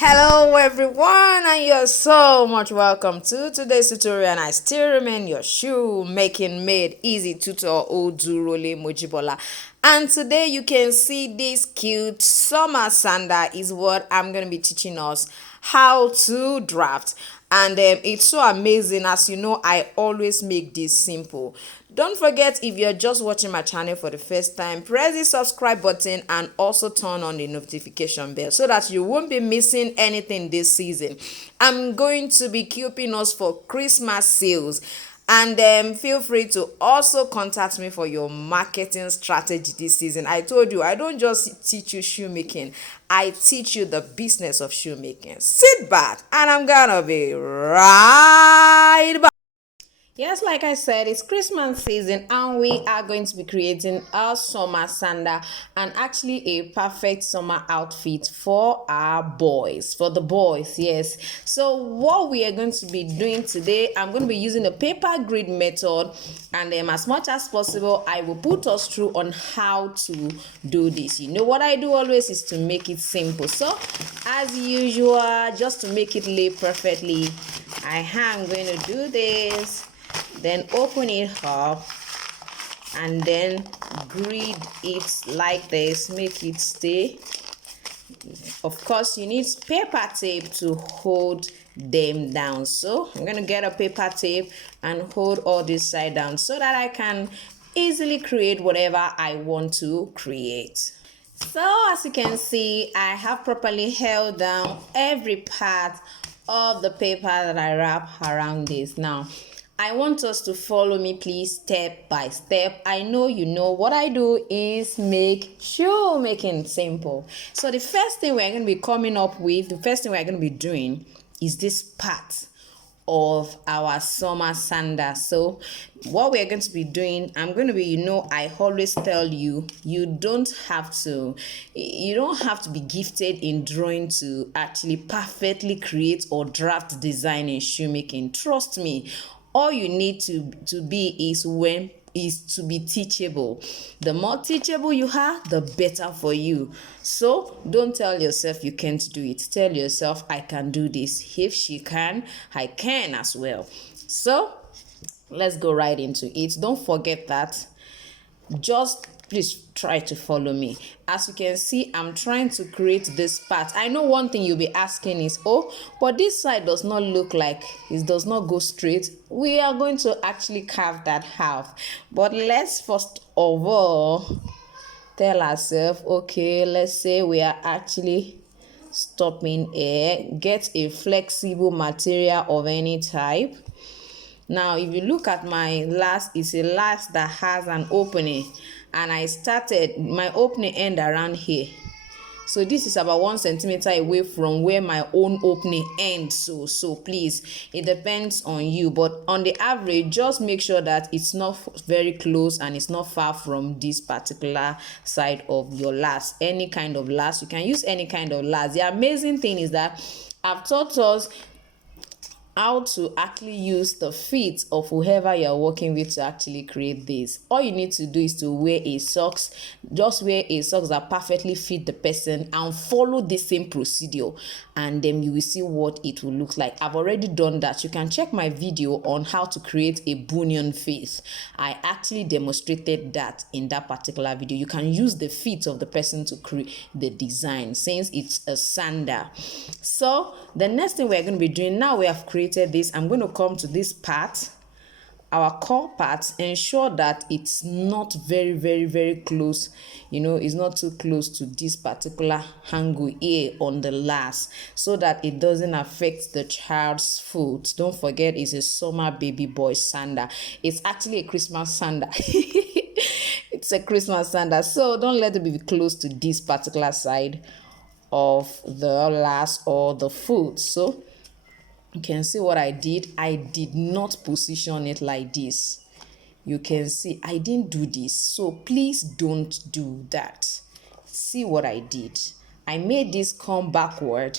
Hello everyone, and you're so much welcome to today's tutorial. And I still remain your shoemaking made easy tutor, Odurole Mojibola. And today you can see this cute summer sandal is what I'm going to be teaching us how to draft. And it's so amazing. As you know, I always make this simple. Don't forget, if you're just watching my channel for the first time, press the subscribe button and also turn on the notification bell so that you won't be missing anything this season. I'm going to be keeping us for Christmas sales. And feel free to also contact me for your marketing strategy this season. I told you, I don't just teach you shoemaking, I teach you the business of shoemaking. Sit back and I'm gonna be right back. Yes, like I said, it's Christmas season and we are going to be creating a summer sandal and actually a perfect summer outfit for our boys, for the boys, yes. So what we are going to be doing today, I'm going to be using the paper grid method, and as much as possible, I will put us through on how to do this. You know what I do always is to make it simple. So as usual, just to make it lay perfectly, I am going to do this. Then open it up and then grid it like this, make it stay. Of course, you need paper tape to hold them down. So I'm going to get a paper tape and hold all this side down so that I can easily create whatever I want to create. So as you can see, I have properly held down every part of the paper that I wrap around this. Now I want us to follow me, please, step by step. I know you know what I do is make shoemaking simple. So the first thing we're going to be coming up with, the first thing we're going to be doing is this part of our summer sandal. So what we're going to be doing, I'm going to be, I always tell you, you don't have to be gifted in drawing to actually perfectly create or draft design in shoemaking. Trust me, all you need to be is to be teachable. The more teachable you are, the better for you. So don't tell yourself you can't do it. Tell yourself, I can do this. If she can, I can as well. So let's go right into it. Don't forget that. Just please try to follow me. As you can see, I'm trying to create this part. I know one thing you'll be asking is, oh, but this side does not look like it does not go straight. We are going to actually carve that half. But let's first of all tell ourselves, okay, let's say we are actually stopping here. Get a flexible material of any type. Now, if you look at my last, it's a last that has an opening, and I started my opening end around here. So this is about 1 centimeter away from where my own opening ends. So please, it depends on you, but on the average, just make sure that it's not very close and it's not far from this particular side of your last. Any kind of last, you can use any kind of last. The amazing thing is that I've taught us how to actually use the feet of whoever you're working with to actually create this. All you need to do is to wear a socks. Just wear a socks that perfectly fit the person and follow the same procedure, and then you will see what it will look like. I've already done that. You can check my video on how to create a bunion face. I actually demonstrated that in that particular video. You can use the feet of the person to create the design since it's a sandal. So the next thing we're going to be doing, now we have created this, I'm going to come to this part, our core part. Ensure that it's not very close, it's not too close to this particular angle here on the last, so that it doesn't affect the child's foot. Don't forget, it's a summer baby boy sandal. It's actually a Christmas sandal. It's a Christmas sandal, so don't let it be close to this particular side of the last or the foot. So you can see what I did. I did not position it like this. You can see I didn't do this. So please don't do that. See what I did. I made this come backward.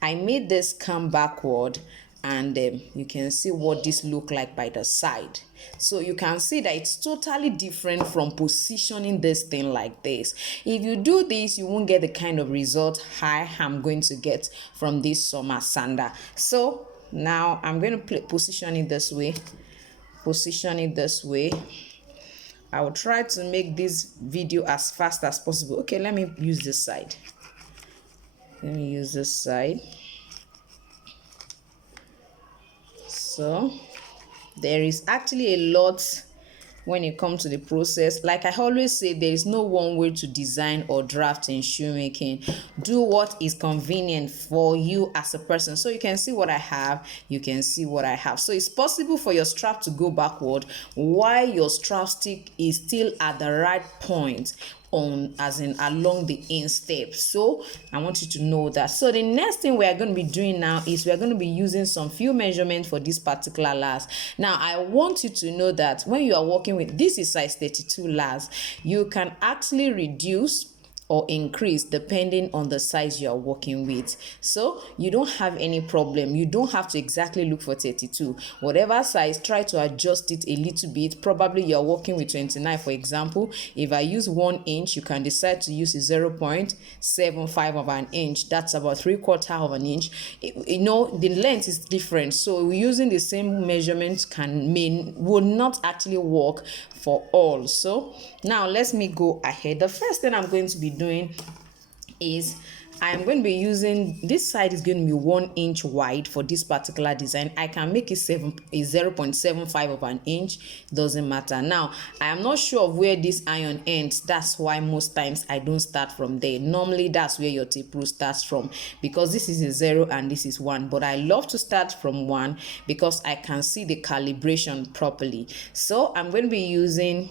I made this come backward. and you can see what this look like by the side. So you can see that it's totally different from positioning this thing like this. If you do this, you won't get the kind of result I am going to get from this Summer Sandal. So now I'm going to position it this way. Position it this way. I will try to make this video as fast as possible. Okay, let me use this side. Let me use this side. So there is actually a lot when it comes to the process. Like I always say, there is no one way to design or draft in shoemaking. Do what is convenient for you as a person. So you can see what I have, you can see what I have. So it's possible for your strap to go backward while your strap stick is still at the right point on, as in along the instep. So I want you to know that. So the next thing we are going to be doing now is we are going to be using some few measurements for this particular last. Now I want you to know that when you are working with this is size 32 last, you can actually reduce or increase depending on the size you are working with. So you don't have any problem. You don't have to exactly look for 32. Whatever size, try to adjust it a little bit. Probably you're working with 29, for example. If I use 1 inch, you can decide to use a 0.75 of an inch. That's about 3/4 of an inch. You know, the length is different. So using the same measurement will not actually work for all. So now let me go ahead. The first thing I'm going to be doing is I'm going to be using, this side is going to be 1 inch wide for this particular design. I can make it 0.75 of an inch, doesn't matter. Now I am not sure of where this iron ends. That's why most times I don't start from there. Normally that's where your tape rule starts from, because this is a 0 and this is 1, but I love to start from 1 because I can see the calibration properly. So I'm going to be using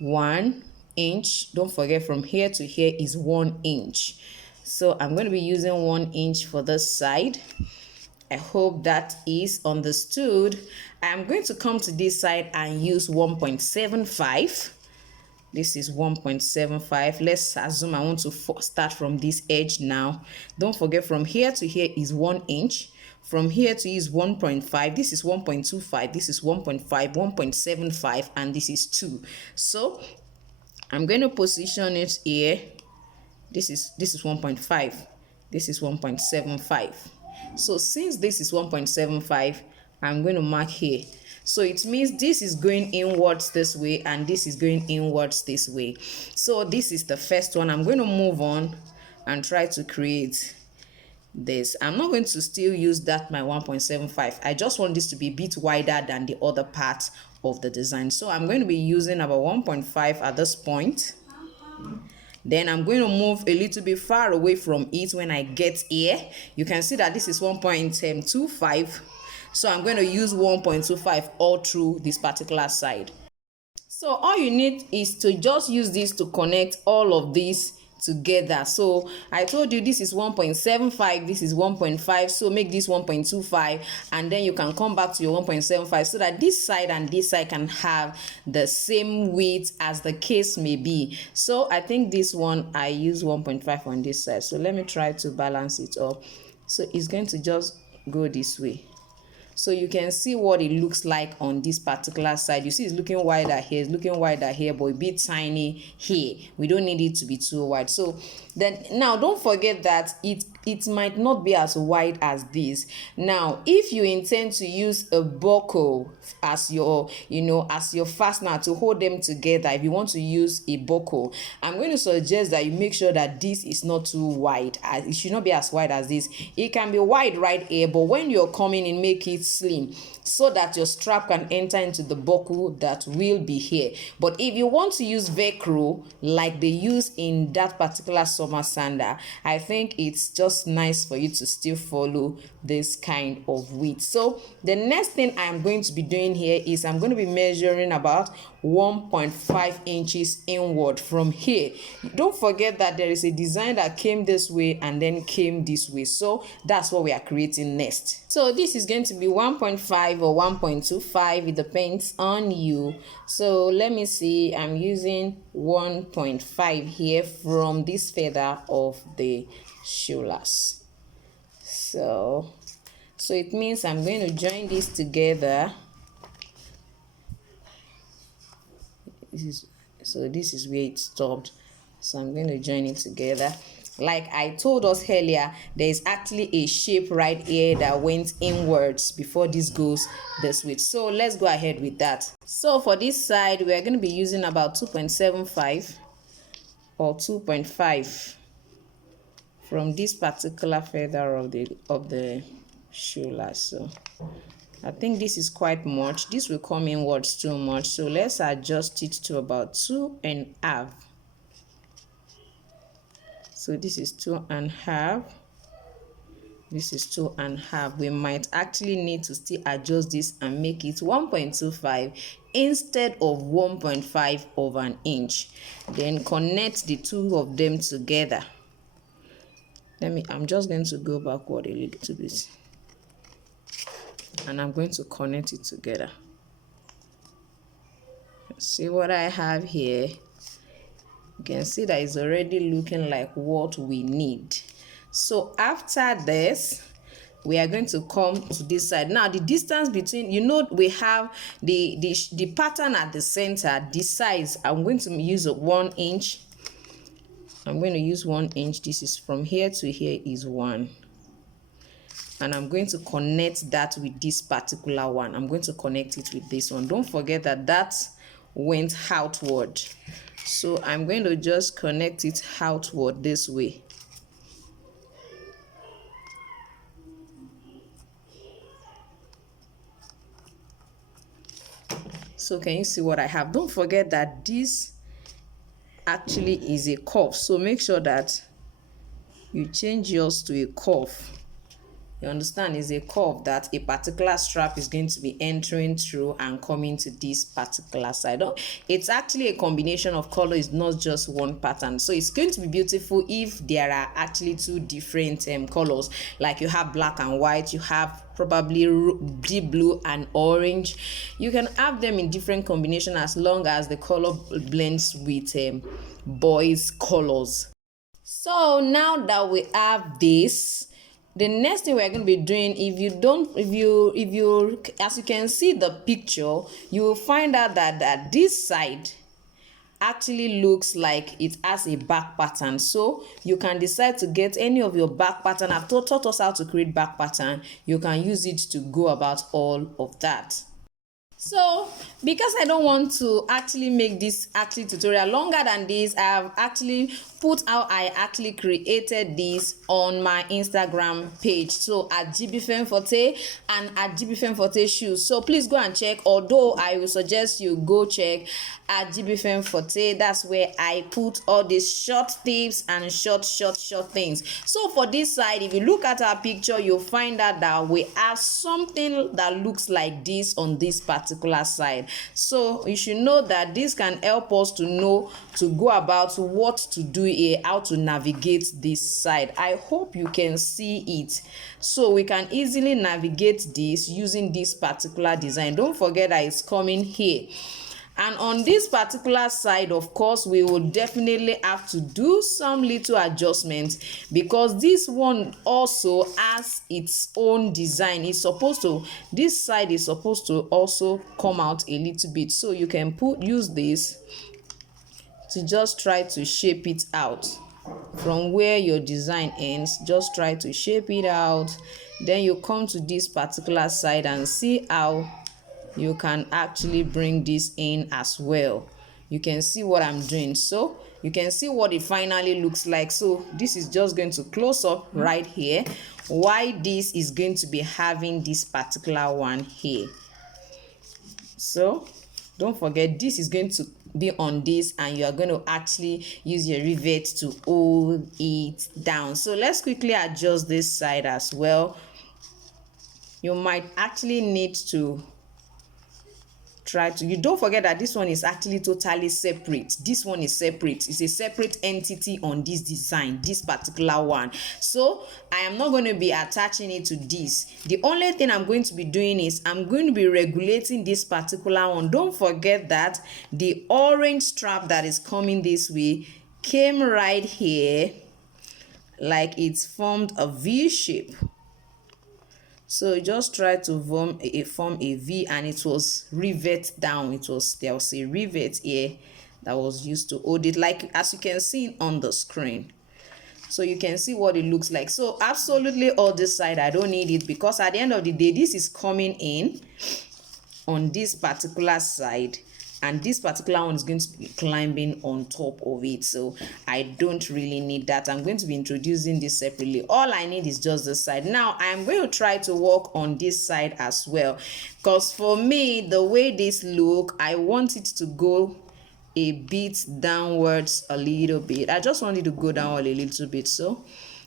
1 inch. Don't forget, from here to here is 1 inch. So I'm going to be using 1 inch for this side. I hope that is understood. I'm going to come to this side and use 1.75. This is 1.75. Let's assume I want to start from this edge now. Don't forget, from here to here is 1 inch. From here to is 1.5. This is 1.25. This is 1.5, 1.75, and this is 2. So I'm going to position it here. This is 1.5. This is 1.75. So since this is 1.75, I'm going to mark here. So it means this is going inwards this way and this is going inwards this way. So this is the first one. I'm going to move on and try to create this. I'm not going to still use that my 1.75. I just want this to be a bit wider than the other part of the design. So I'm going to be using about 1.5 at this point. Then I'm going to move a little bit far away from it. When I get here, you can see that this is 1.25. So I'm going to use 1.25 all through this particular side. So all you need is to just use this to connect all of these together. So I told you this is 1.75, this is 1.5, so make this 1.25, and then you can come back to your 1.75 so that this side and this side can have the same width as the case may be. So I think this one I use 1.5 on this side, so let me try to balance it up. So it's going to just go this way. So you can see what it looks like on this particular side. You see it's looking wider here, it's looking wider here, but a bit tiny here. We don't need it to be too wide. So then now don't forget that it might not be as wide as this. Now if you intend to use a buckle as your as your fastener to hold them together, if you want to use a buckle, I'm going to suggest that you make sure that this is not too wide. It should not be as wide as this. It can be wide right here, but when you're coming in, make it slim so that your strap can enter into the buckle that will be here. But if you want to use Velcro like they use in that particular Summer Sandal, I think it's just nice for you to still follow this kind of width. So the next thing I'm going to be doing here is I'm going to be measuring about 1.5 inches inward from here. Don't forget that there is a design that came this way and then came this way, so that's what we are creating next. So this is going to be 1.5 or 1.25, it depends on you. So let me see, I'm using 1.5 here from this feather of the shoulders. So So it means I'm going to join this together. This is where it stopped. So I'm going to join it together. Like I told us earlier, there is actually a shape right here that went inwards before this goes this way. So let's go ahead with that. So for this side, we are going to be using about 2.75 or 2.5 from this particular feather of the shoulder. So I think this is quite much. This will come inwards too much. So let's adjust it to about 2.5. So this is 2.5. This is 2.5. We might actually need to still adjust this and make it 1.25 instead of 1.5 of an inch. Then connect the two of them together. I'm just going to go backward a little bit. And I'm going to connect it together. See what I have here? You can see that it's already looking like what we need. So after this, we are going to come to this side. Now the distance between, we have the pattern at the center. The size, I'm going to use 1 inch. I'm going to use 1 inch. This is from here to here is 1. And I'm going to connect that with this particular one. I'm going to connect it with this one. Don't forget that went outward. So I'm going to just connect it outward this way. So can you see what I have? Don't forget that this actually is a curve. So make sure that you change yours to a curve. You understand, is a curve that a particular strap is going to be entering through and coming to this particular side. It's actually a combination of color. It's not just one pattern. So it's going to be beautiful if there are actually two different colors. Like you have black and white, you have probably deep blue and orange. You can have them in different combination as long as the color blends with boys' colors. So now that we have this, the next thing we're going to be doing, if you as you can see the picture, you will find out that this side actually looks like it has a back pattern. So you can decide to get any of your back pattern. I've taught us how to create back pattern. You can use it to go about all of that. So because I don't want to actually make this tutorial longer than this, I have actually put how I actually created this on my Instagram page. So at Jibbyfemforte and at Jibbyfemforte shoes. So please go and check. Although I will suggest you go check at Jibbyfemforte. That's where I put all these short tips and short things. So for this side, if you look at our picture, you'll find out that we have something that looks like this on this particular side. So you should know that this can help us to know to go about what to do here, how to navigate this side. I hope you can see it. So we can easily navigate this using this particular design. Don't forget that it's coming here. And on this particular side, of course, we will definitely have to do some little adjustments because this one also has its own design. This side is supposed to also come out a little bit. So you can use this to just try to shape it out from where your design ends. Just try to shape it out. Then you come to this particular side and see how you can actually bring this in as well. You can see what I'm doing. So you can see what it finally looks like. So this is just going to close up right here, why this is going to be having this particular one here. So don't forget, this is going to be on this and you are going to actually use your rivet to hold it down. So let's quickly adjust this side as well. You might actually need to you don't forget that this one is actually totally separate. This one is separate. It's a separate entity on this design, this particular one. So I am not going to be attaching it to this. The only thing I'm going to be doing is I'm going to be regulating this particular one. Don't forget that the orange strap that is coming this way came right here, like it's formed a V shape. So just try to form a V, and it was rivet down. There was a rivet here that was used to hold it, like as you can see on the screen. So you can see what it looks like. So absolutely all this side I don't need it, because at the end of the day this is coming in on this particular side, and this particular one is going to be climbing on top of it. So I don't really need that. I'm going to be introducing this separately. All I need is just this side. Now I'm going to try to work on this side as well, because for me, the way this look, I want it to go a bit downwards a little bit. I just want it to go down a little bit. So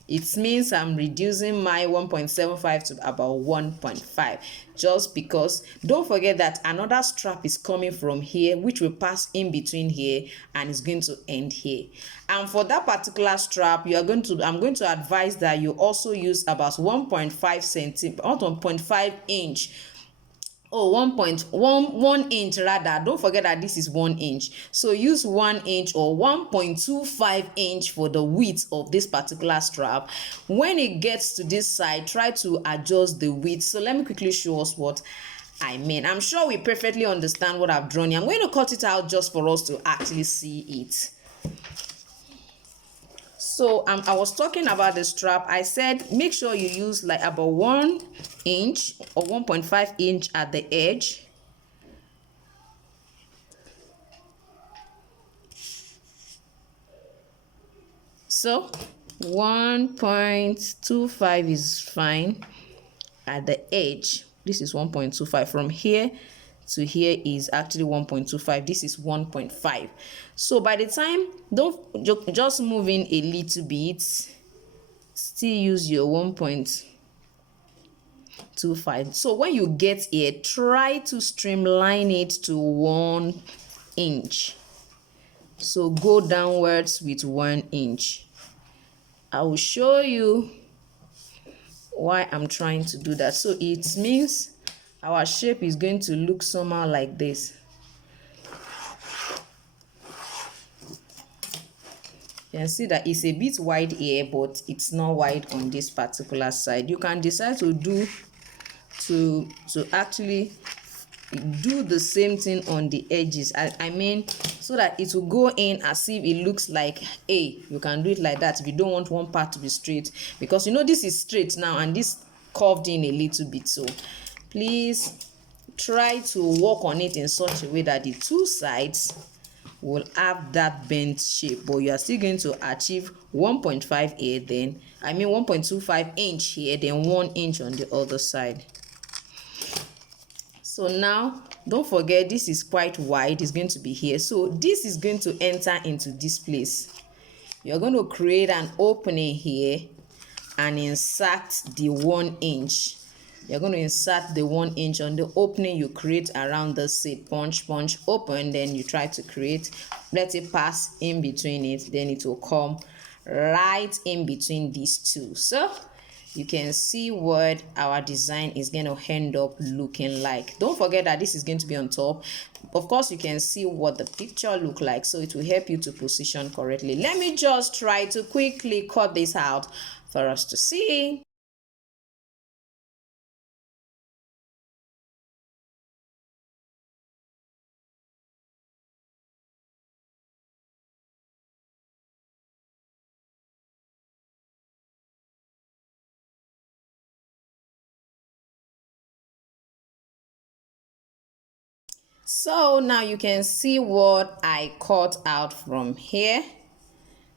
it means I'm reducing my 1.75 to about 1.5, just because don't forget that another strap is coming from here, which will pass in between here and is going to end here. And for that particular strap, I'm going to advise that you also use about 1.5 centimeter, 1.5 inch. Oh, 1 inch rather. Don't forget that this is 1 inch. So use 1 inch or 1.25 inch for the width of this particular strap. When it gets to this side, try to adjust the width. So let me quickly show us what I mean. I'm sure we perfectly understand what I've drawn here. I'm going to cut it out just for us to actually see it. So I was talking about the strap. I said make sure you use like about 1 inch or 1.5 inch at the edge. So 1.25 is fine at the edge. This is 1.25. From here to here is actually 1.25. This is 1.5. So by the time, don't just move in a little bit, still use your 1.25. so when you get here, try to streamline it to 1 inch. So go downwards with 1 inch. I will show you why I'm trying to do that. So it means our shape is going to look somehow like this. You can see that it's a bit wide here, but it's not wide on this particular side. You can decide to actually do the same thing on the edges. I mean, so that it will go in as if it looks like A. You can do it like that if you don't want one part to be straight, because you know this is straight now and this curved in a little bit. So please try to work on it in such a way that the two sides will have that bent shape, but you are still going to achieve 1.5 here, then 1.25 inch here, then 1 inch on the other side. So now don't forget this is quite wide, it's going to be here, so this is going to enter into this place. You're going to create an opening here and insert the 1 inch. You're going to insert the 1 inch on the opening you create around the seat. Punch, open, then you try to create, let it pass in between it, then it will come right in between these two. So you can see what our design is going to end up looking like. Don't forget that this is going to be on top. Of course, you can see what the picture look like, so it will help you to position correctly. Let me just try to quickly cut this out for us to see. So now you can see what I cut out from here.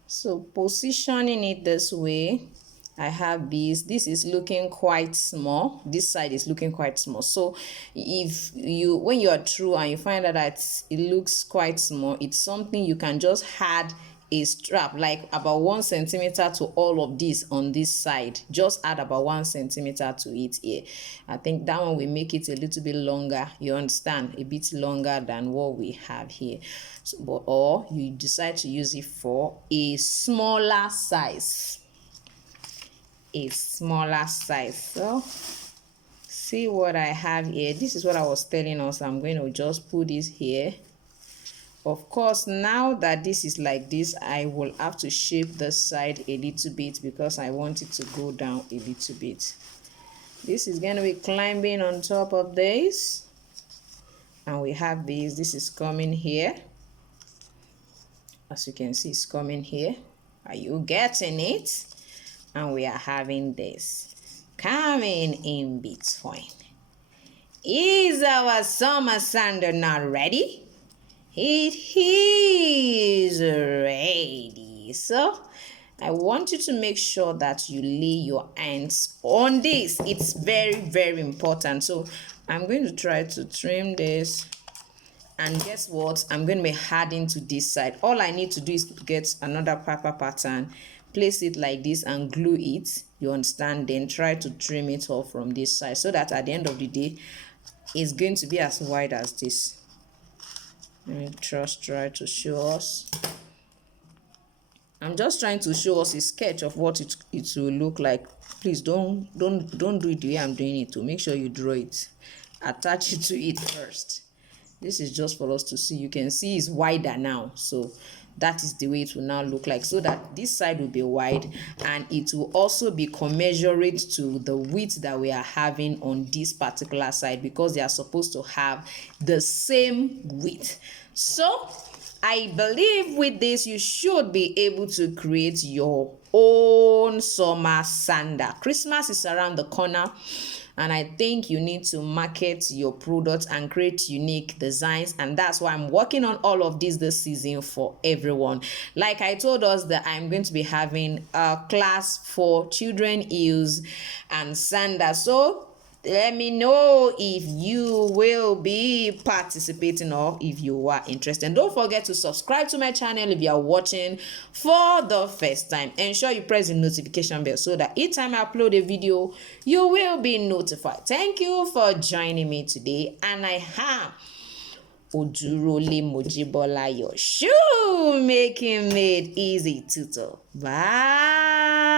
So positioning it this way, I have this is looking quite small, this side is looking quite small. So if when you are through and you find out that it looks quite small, it's something you can just add a strap like about 1 centimeter to all of this on this side. Just add about 1 centimeter to it here. I think that one will make it a little bit longer, you understand, a bit longer than what we have here. So, or you decide to use it for a smaller size. So see what I have here. This is what I was telling us. I'm going to just put this here. Of course, now that this is like this, I will have to shape the side a little bit because I want it to go down a little bit. This is going to be climbing on top of this, and we have this is coming here. As you can see, it's coming here. Are you getting it? And we are having this coming in between. Is our summer sandal not ready? It is ready. So I want you to make sure that you lay your hands on this. It's very, very important. So I'm going to try to trim this. And guess what? I'm going to be adding to this side. All I need to do is get another paper pattern, place it like this and glue it. You understand? Then try to trim it off from this side so that at the end of the day, it's going to be as wide as this. Let me just try to show us. I'm just trying to show us a sketch of what it will look like. Please don't do it the way I'm doing it. To make sure you draw it, attach it to it first. This is just for us to see. You can see it's wider now, so that is the way it will now look like, so that this side will be wide and it will also be commensurate to the width that we are having on this particular side, because they are supposed to have the same width. So I believe with this you should be able to create your own summer sandal. Christmas is around the corner, and I think you need to market your products and create unique designs, and that's why I'm working on all of this season for everyone. Like I told us that I'm going to be having a class for children heels and sandals. So let me know if you will be participating or if you are interested. And don't forget to subscribe to my channel if you are watching for the first time. Ensure you press the notification bell so that each time I upload a video, you will be notified. Thank you for joining me today. And I am Odurole Mojibola, your shoemaking made easy tutor. Bye.